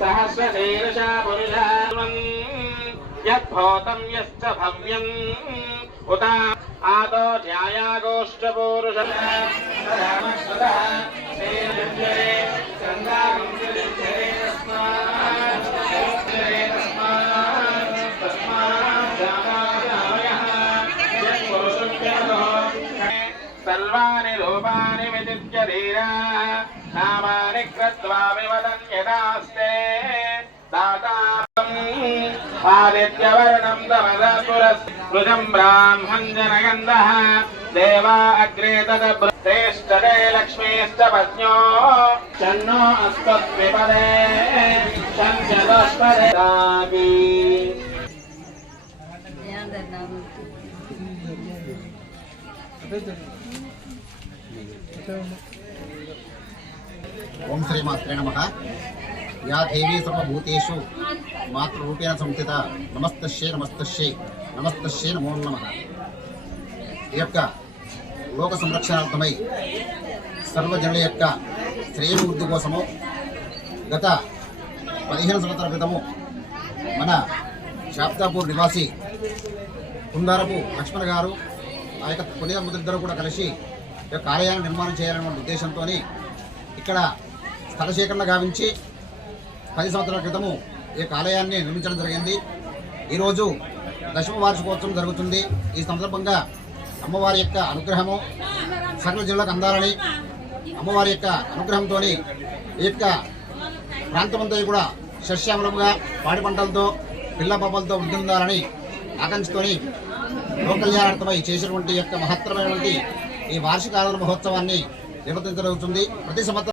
सहस्रशीर्षा पुरुषान् यद्भूतं यश्च भव्यम् उत आदो ध्यायागोष्ठपूरुषः सर्वाणि रूपाणि विचित्य धीरा नामानि कृत्वा विवदन्यदास्ते दाताम् आदित्यवर्णम् तमसपुरस्पृजम् ब्राह्मम् जनगन्धः देवा अग्रे तदभ्रतेष्टदे लक्ष्मीश्च पत्न्यो शन्नो अस्मद्विपदे शञ्चतुष्पदे दागी ओम श्री मात्रे नमः। या देवी सर्वभूतेषु मातृरूपेण संस्थिता नमस्तस्यै नमस्तस्यै नमस्तस्यै नमो नमः। ఈ యొక్క లోక సంరక్షణార్థమై సర్వజనుల యొక్క శ్రేయోభివృద్ధి కోసము గత 15 సంవత్సరాల క్రితము మన శాప్తాపూర్ నివాసి కుందారపు లక్ష్మణ గారు ఆ యొక్క పుణ్యముద్రిద్దరూ కూడా కలిసి ఈ యొక్క ఆలయాన్ని నిర్మాణం చేయాలనే ఉద్దేశంతో ఇక్కడ స్థల సేకరణ గావించి 10 సంవత్సరాల క్రితము ఈ యొక్క ఆలయాన్ని నిర్మించడం జరిగింది. ఈరోజు దశమ వార్షికోత్సవం జరుగుతుంది. ఈ సందర్భంగా అమ్మవారి యొక్క అనుగ్రహము సకల జిల్లాకు అందాలని, అమ్మవారి యొక్క అనుగ్రహంతో ఈ యొక్క ప్రాంతమంతా కూడా సస్యామలంగా పాడి పంటలతో పిల్ల పాపలతో వృద్ధి ఉండాలని ఆకాంక్షతోని లోకల్యాణార్థమై చేసినటువంటి యొక్క మహత్తరమైనటువంటి ఈ వార్షిక ఆరాధన మహోత్సవాన్ని నిర్వర్తించబడుతుంది. ప్రతి సంవత్సరం